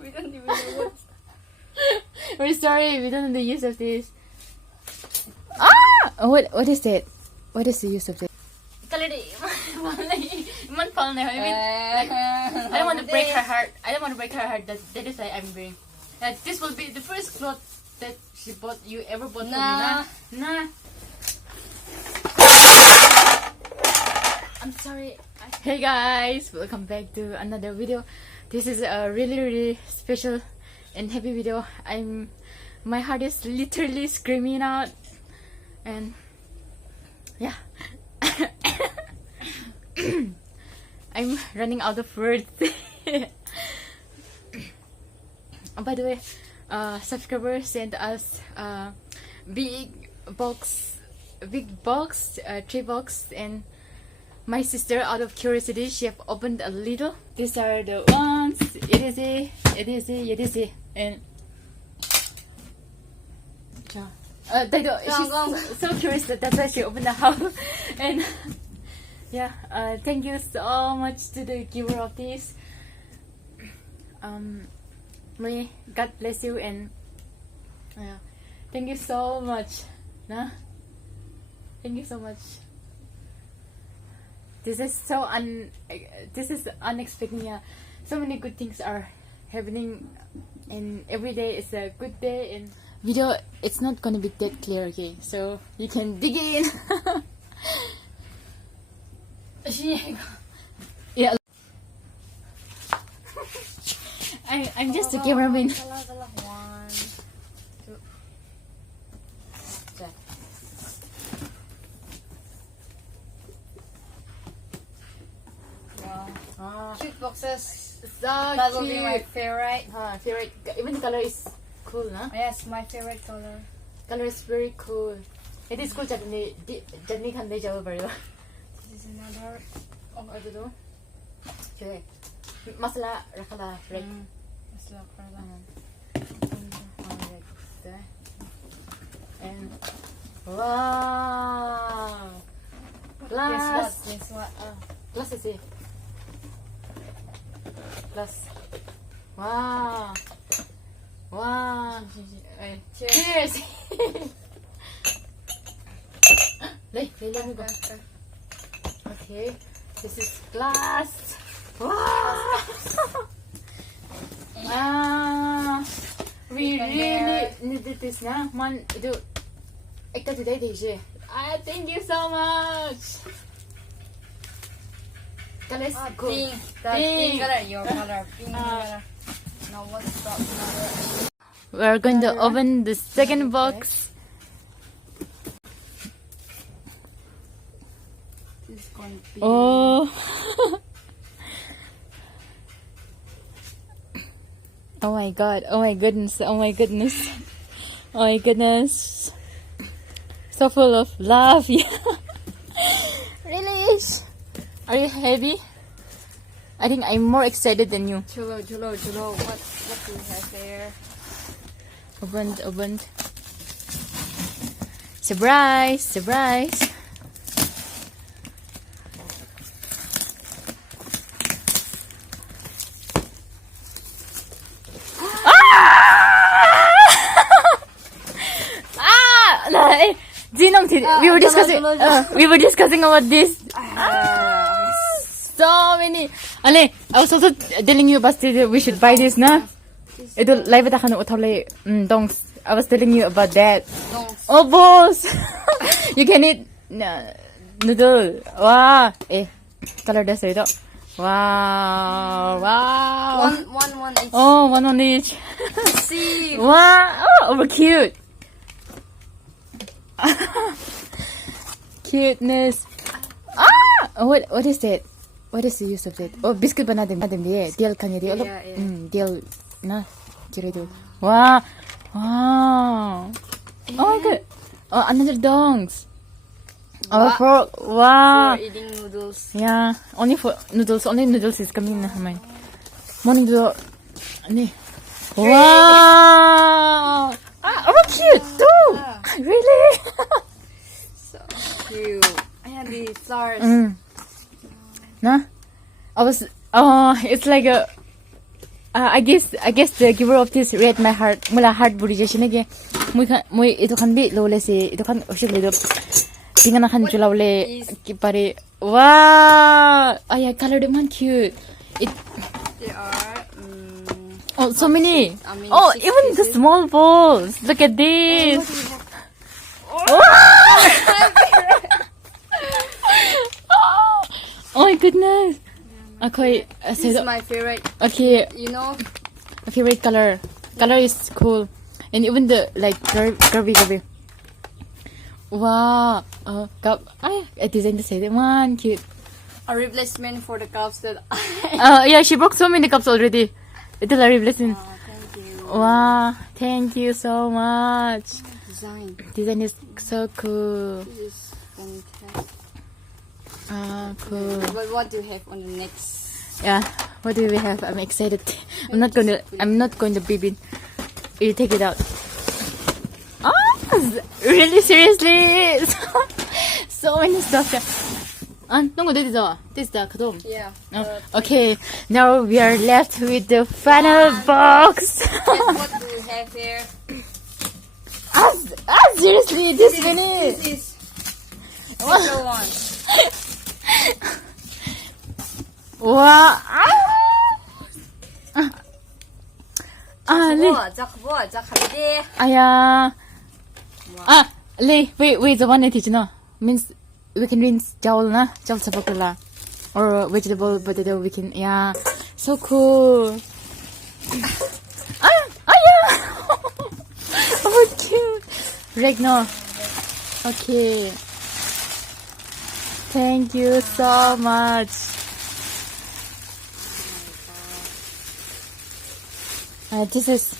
We don't even know what. We're sorry, we don't know the use of this. Ah! What is it? What is the use of it? I don't want to break her heart. I don't want to break her heart. That is why I'm wearing. This will be the first cloth that she bought. You ever bought for me? Nah. I'm sorry. Hey guys, welcome back to another video. This is a really special and happy video. My heart is literally screaming out, and yeah. I'm running out of words. By the way, subscribers sent us big box, 3 box, and my sister, out of curiosity, she have opened a little. These are the ones. It is it, and she's so curious that's why she opened the house. And yeah, thank you so much to the giver of this. May God bless you, and thank you so much. Thank you so much. This is unexpected. Yeah, so many good things are happening, and every day is a good day. And video, it's not gonna be that clear, okay? So you can dig in. Yeah. I'm just a cameraman. Cute boxes. So that will cute. be my favorite. Favorite. Even the color is cool, no? Yes, my favorite color. Color is very cool. It is cool. Chutney can they jawab very well. This is another. Oh, I don't know. Okay. Masala rakala red. Masala rakala. And wow. Glass. Guess what? Glass is it? Glass. Wow. Cheers. Let me go. Okay. This is glass. Wow. We really needed this now. Man, do. Today, thank you so much. Color is cool. Pink. Pink color. Your color. Pink color. Now what's that color? We're going to open the second box. This is going to be. Oh. Oh my god. Oh my goodness. Oh my goodness. Oh my goodness. So full of love. Yeah. Really? Are you happy? I think I'm more excited than you. Chulo. What do we have there? Opened. Surprise. We were discussing about this. So many. I was also telling you about we should buy this, na? Ito live at ako utolay dongs. I was telling you about that. Oh, boss. You can eat noodle. Wow. Color das ito. Wow. One each. Oh, one each. See. Wow. Oh, cute. Cuteness. What is that? What is the use of it? Oh, biscuit ba natin diye? Deal kanya diye. Deal na. Kirido. Wow. Oh my god. Oh, another dongs. Oh, for wow. For eating noodles. Yeah, only for noodles. Only noodles is coming na mine. Morning to wow. Oh, cute too. Really? So cute. I have these stars. Nah, it's like a I guess the giver of this read my heart. Mula heart buri jesi nage. Mui itu kan bi lo le si itu kan usik le do. Tingana kan julaw le kipari. Wow, ay color man cute. It. They are. Oh, so many. I mean, Oh, 6 even the pieces. small balls. Look at this. Oh my goodness. Okay, This is my favorite. okay, You know, favorite color. Color is cool, and even the like curvy. Wow. Cup. I designed the same one. Cute. a replacement for the cups that Yeah, she broke so many cups already. It is a replacement. thank you. Wow. Thank you so much. Design. Design is so cool. This is fantastic. Cool. But what do you have on the next? Yeah. What do we have? I'm excited. I'm not going to beep it. You take it out. Oh, really? Seriously? So many stuff there. This is the kadom. Yeah. Okay. Now we are left with the final box. Guess what do you have here? Seriously, this many. This is special one. Wow. Wait, the one that is no means we can rinse jawal sabakula or vegetable potato we can, yeah, so cool. Oh cute. Regno. Okay. Thank you so much. This is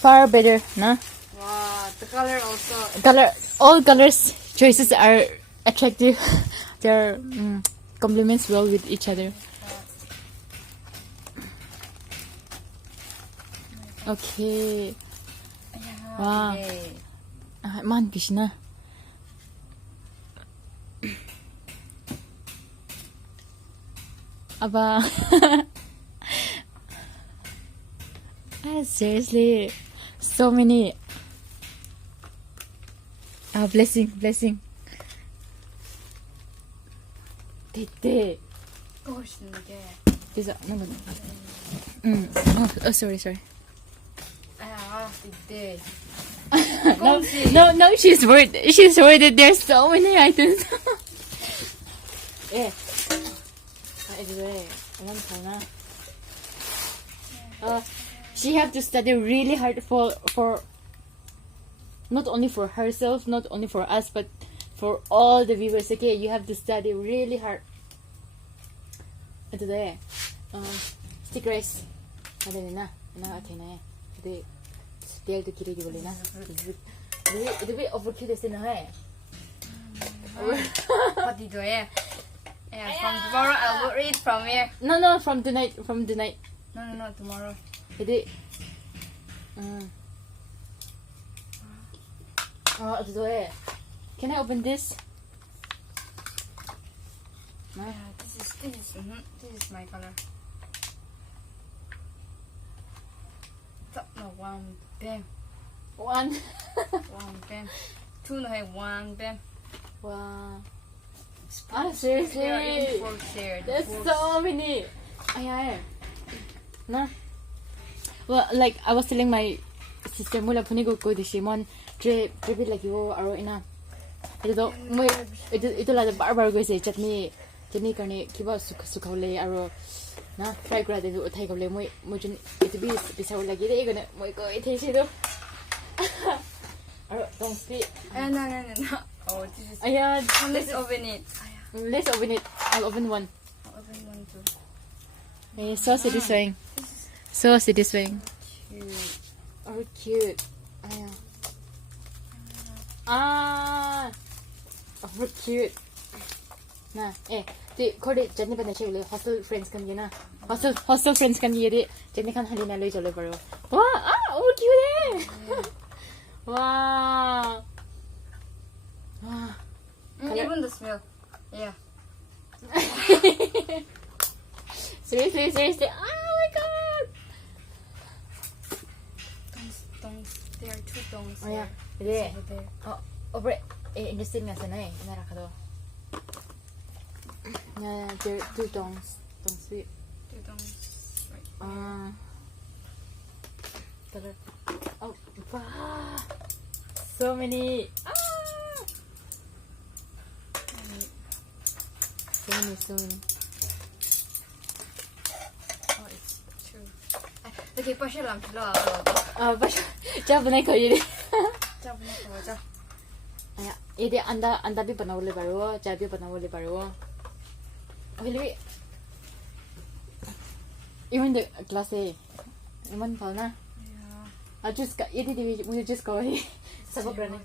far better, no? Wow, the color also. All colors choices are attractive. They're complements well with each other. Okay. Wow. Man, Krishna. Aba. Seriously, so many. Blessing. Tete. Gosh, This sorry. No, she's worried. She's worried that there's so many items. Yeah. She have to study really hard for not only for herself, not only for us, but for all the viewers. Okay, you have to study really hard. Ito there. Stickers. Ada na. Okay na. Today, still to kiri boleh na. Itu be overkill is na hai. What did you have? Yeah, from tomorrow I will read from here. No, from tonight. No, tomorrow. Jadi, ito there. Can I open this? Yeah, this is my color. No, one bam. One. One bam. Two no have one bam. Wow. They Seriously? are in four share. There's so many. No. Well, like I was telling my sister, mula puni ko di Shimon trip like you aro ina. Ito la bar go say chutney karne kiba sukhole aro na fry kura de uthai ko le moi jun it be pisaw lagi de gona moi ko ithai si do. Aro don't speak. No. Oh, this is. Let's open it. Let's open it. I'll open one. I'll open one too. So satisfying. So satisfying. Cute. Oh, cute. Oh, cute. Na, the code Jenny Panachil, hostel friends can you na? Hostel friends can you get it? Jenny can Halina Lay Jolibero. Wow, oh, cute. Wow. Even the smell. Yeah. Seriously. Oh my god. two dongs. Oh yeah. There. There. Over there. Oh, over in the same as na narakado. Yeah, there are two dongs. Dongs. Two dongs. Right. Color. Oh, wow. So many. So many. Oh, it's true. Okay, pasha lang pala. Jab nahi koi. Jab na ko ja. Aya, ये अंडा भी बनावले बारो, चाय भी बनावले बारो. अहिले even the glass iman palna. Yeah. I just ये दे मुझे just go है. सब करने.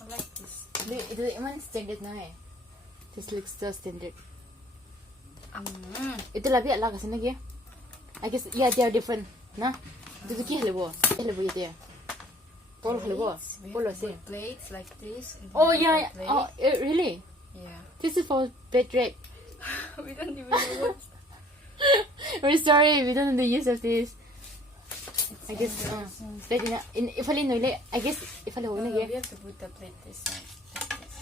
I like this. Itu iman standard na है. This looks so standard. Itu lebih अलग है ना क्या? I guess yeah they are different, ना? Itu क्या है वो? ये dia. Polo है वो. Polo से. Plates like this. Oh yeah. Oh really? Yeah. This is for bed rack. We don't even know what. We're sorry, we don't know the use of this. I guess in if I know I guess if I know We have to put the plate this side. Like this.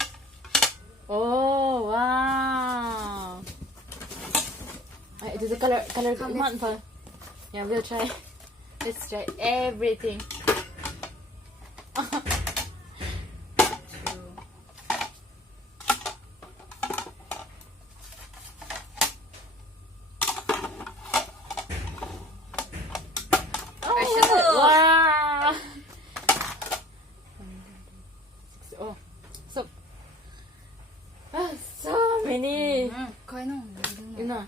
Oh wow. The color come on for. Yeah, we'll try. Let's try everything. Wow. Oh, so many. You know.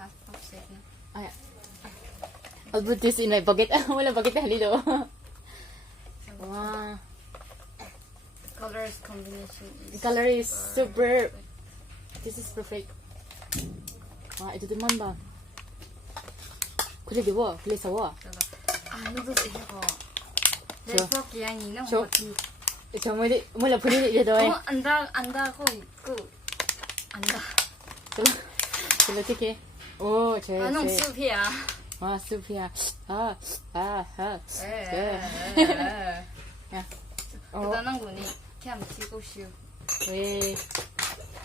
I'll put this in my bucket. Wala bucket halilo. Wow. Colors combination is. The color is super. This is perfect. Wow, ito naman ba? Kulay diwa, kulay sawa. Noodles 이거. 내 포기야니는 저- 어디? 정말 몰라 분위기 이래도 해. 안다고 있고 안다. 그럼 어떻게? 오, 제. 아농 숲이야. 와, 숲이야. 야. 대단한 거니. 그냥 치고 쉬우. 왜?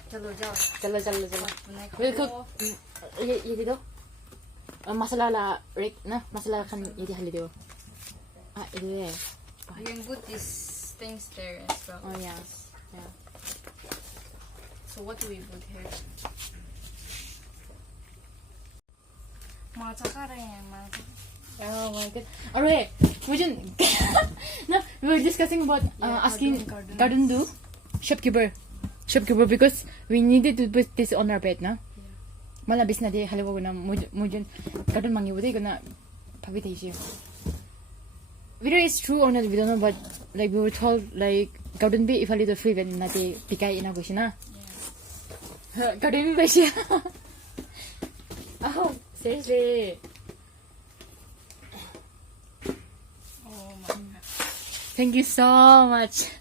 저로 저. 잘라. 왜 그? 얘기도? Masala la Rick na masala kan yedi halido. Ini. You can put these things there as well. Oh yeah. So what do we put here? 맞아 카레 맞아. Oh my god. Alright, no, we were discussing about asking garden do shopkeeper because we needed to put this on our bed, na. Mala bis na di haliwo na mujun garden mangi bude gonna pabi deji. Whether it's true or not, we don't know, but like we were told like garden be if a little free when na di pikai ina gushina. Garden be siya. Oh, seriously. Oh my god. Thank you so much.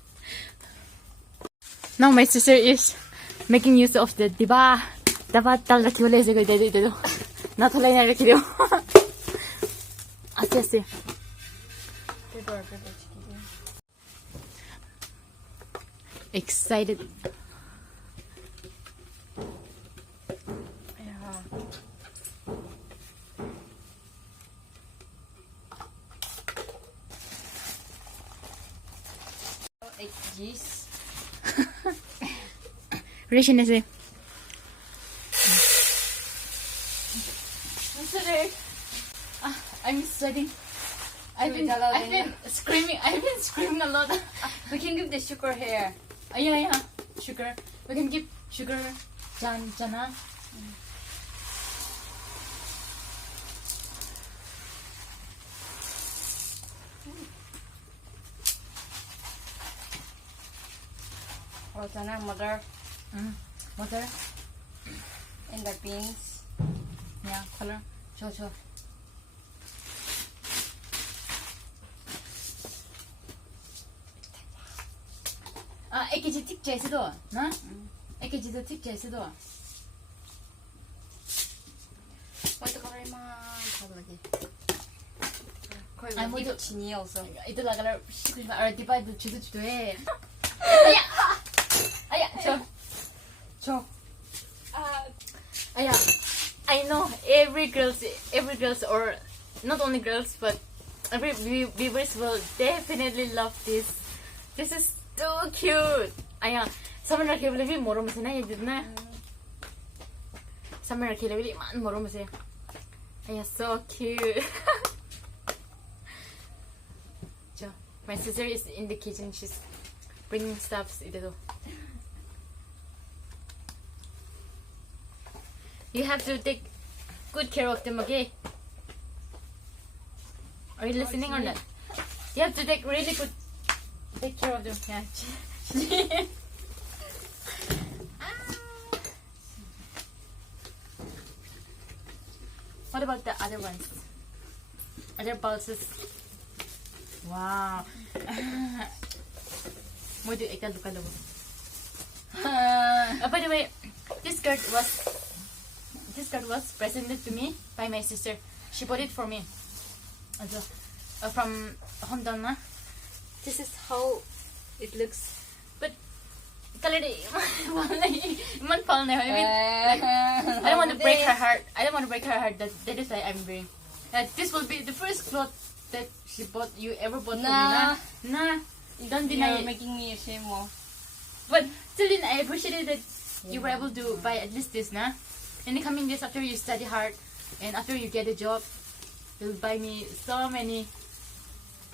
Now my sister is making use of the diba tal rakhi wale jagah de do. Na thalai na rakhi do. Aise. Excited. Yeah. Eggs. Ration is it? I'm sweating. I've been screaming a lot. We can give the sugar here. Yeah. Sugar. We can give sugar. Jana. Or Jana mother Water. and the beans. Yeah. Color. Cho. 애기지 틱 제스도, 나? 애기지도 틱 제스도. Wait, color man. Probably. Koy I'm with with Chini also. Ito lang kala or di ba judo eh. Aya. Aya, cho. Aya. I know every girls or not only girls but every viewers will definitely love this. This is so cute. Aya. Sama na kaya lebih moro masih na yun na. Sama na kaya lebih man moro masih. Aya, so cute. My sister is in the kitchen. She's bringing stuffs. You have to take good care of them, okay? Are you listening or not? You have to take take care of them. Yeah. What about the other ones? Other pulses? Wow. By the way, this skirt was presented to me by my sister. She bought it for me. From Honda. This is how it looks. But I don't want to break her heart. That is why I'm wearing. This will be the first cloth that she ever bought for me. Nah. Don't deny it. Making me ashamed more. But still, I appreciate that you were able to buy at least this, nah. In the coming days, after you study hard and after you get a job, you'll buy me so many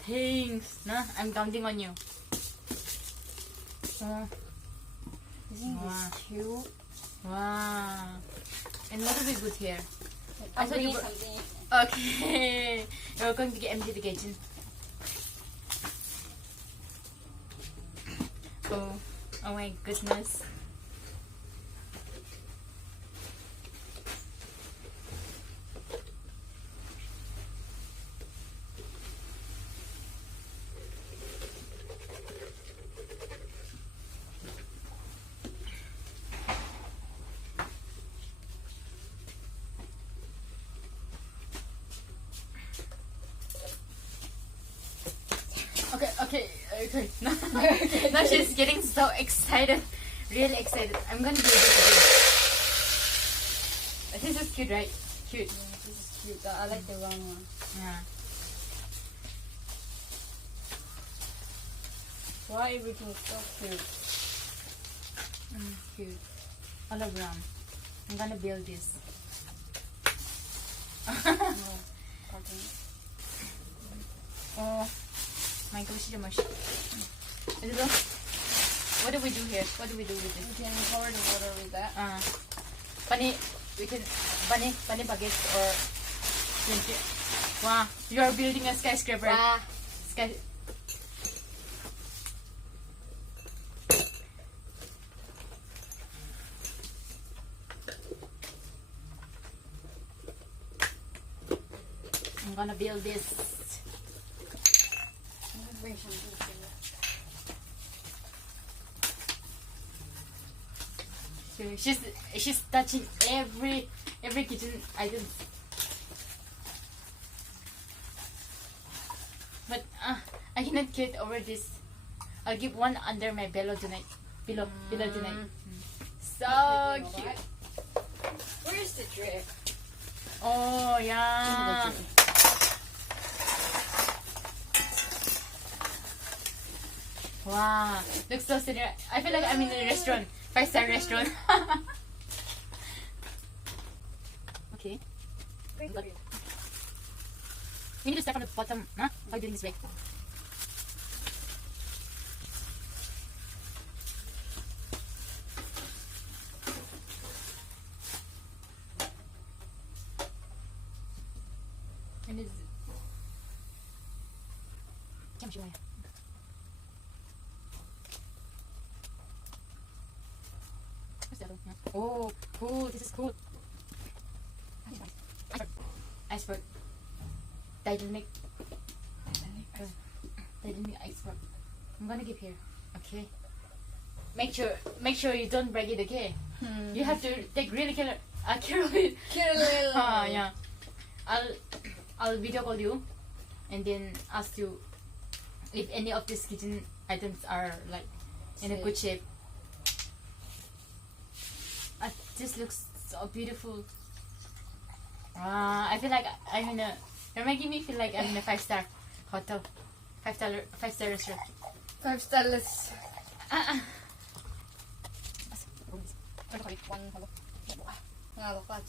things, nah. I'm counting on you. Isn't this cute? Wow. And what do we put here? I'm bringing something. Okay. We're going to empty the kitchen. Oh my goodness. Okay. Now she's getting so excited. Really excited. I'm gonna do this again. This is cute, right? Cute. Yeah, this is cute. I like the round one. Yeah. Why everything is so cute? Cute. All around. I'm gonna build this. Oh my gosh, what do we do here? What do we do with it? We can cover the water with that. Bunny baguettes or wow, you are building a skyscraper. Wow. I'm gonna build this. She's touching every kitchen item. But I cannot get over this. I'll give one under my pillow tonight. Pillow tonight. So cute. Where's the drip? Oh yeah. Wow, looks so serious. I feel like I'm in a restaurant, 5-star restaurant. Okay. We need to start from the bottom, huh? By doing this way. And it's oh, cool. This is cool. Iceberg. Titanic iceberg. I'm gonna give here. Okay. Make sure you don't break it. Okay. You have to take really care of it. Careful. Yeah. I'll video call you and then ask you if any of these kitchen items are like in a good shape. This looks so beautiful. I feel like I'm in a. You're making me feel like I'm in a 5-star hotel, 5-star restaurant. 5-star list.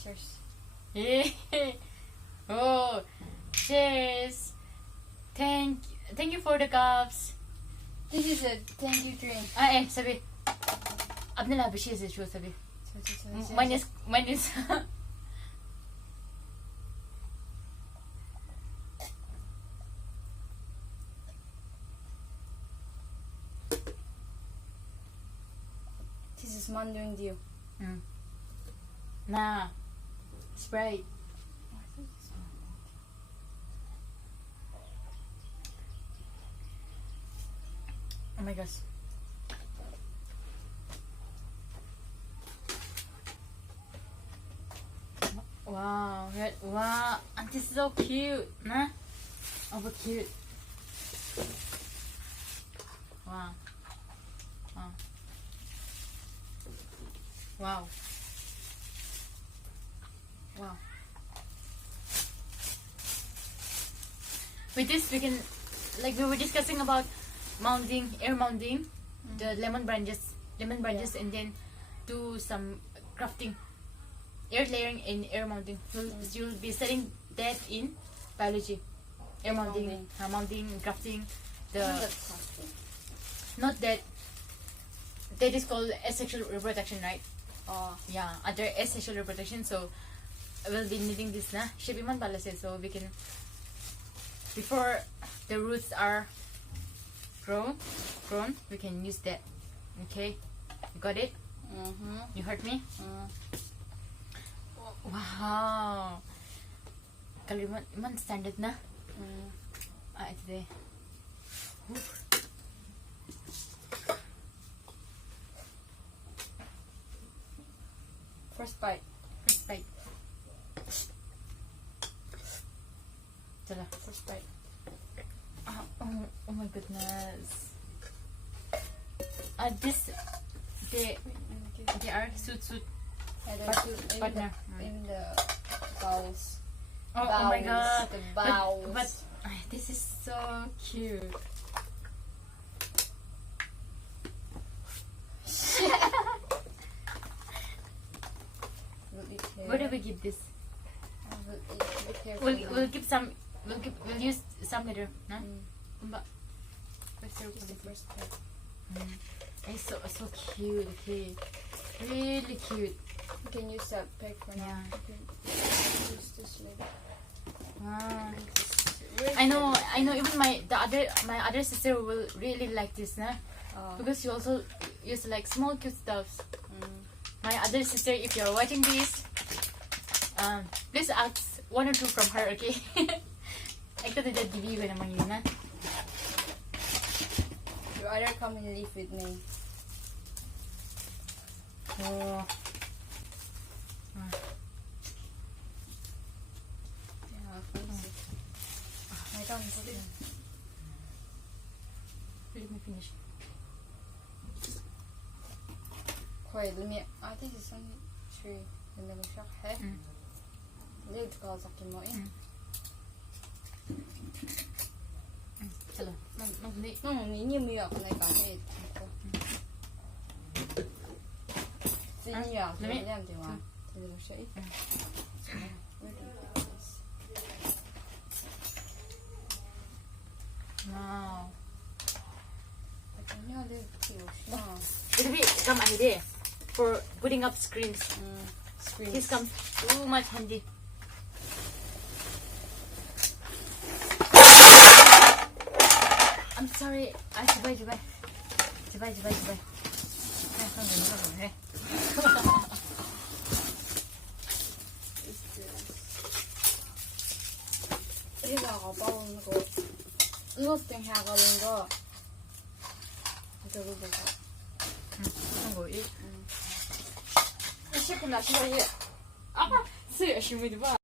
Cheers. Oh, cheers! Thank you for the cups. This is a thank you drink. Sabi. Abna labi siya sa show sabi. Mine is. This is Mandarin Dew. Nah, Sprite. Oh my gosh. Wow, wow, and this is so cute, nah? Oh, but cute. Wow. Wow. Wow. Wow. With this, we can, like we were discussing about mounting, air mounting, the lemon branches, and then do some crafting, air layering and air mounting. So you'll be studying that in biology, air mounting, crafting. Not that. That is called asexual reproduction, right? Yeah, under asexual reproduction. So we'll be needing this na. Shibiman pala siya, so we can, before the roots are grown, we can use that. Okay, you got it? You heard me? Wow. Kaliman man standard na. Ito de. First bite. Tala. First bite. Oh my goodness. They are suit. Partner. In the bowels. Oh my god. The bowels. But this is so cute. Where do we give this? We'll give some. We'll use some later. No? First bite. It's so cute. Okay, really cute. You can use that pack for now. Yeah. You can use this later. Wow. I know. Even my other sister will really like this, nah? Because she also use like small cute stuff. My other sister, if you're watching this, please ask 1 or 2 from her, okay? I could have give you naman yun, na. You either come and live with me. Oh. Yeah, fancy. I don't put it. Let me finish. Quite let I think it's only 3. And then we shock head. Let's go to mo in. Hello. No, you me up like I hate. Yeah, let me do one. Wow. It'll be some idea for putting up screens. Screens. This comes too much handy. I'm sorry. Jabay. 이거 빠오는 거. 이거 좀 해가는 거. 이거 보고. 그런 거. 이 셰프 나 시간이. 아, 쓰여 심으지 마.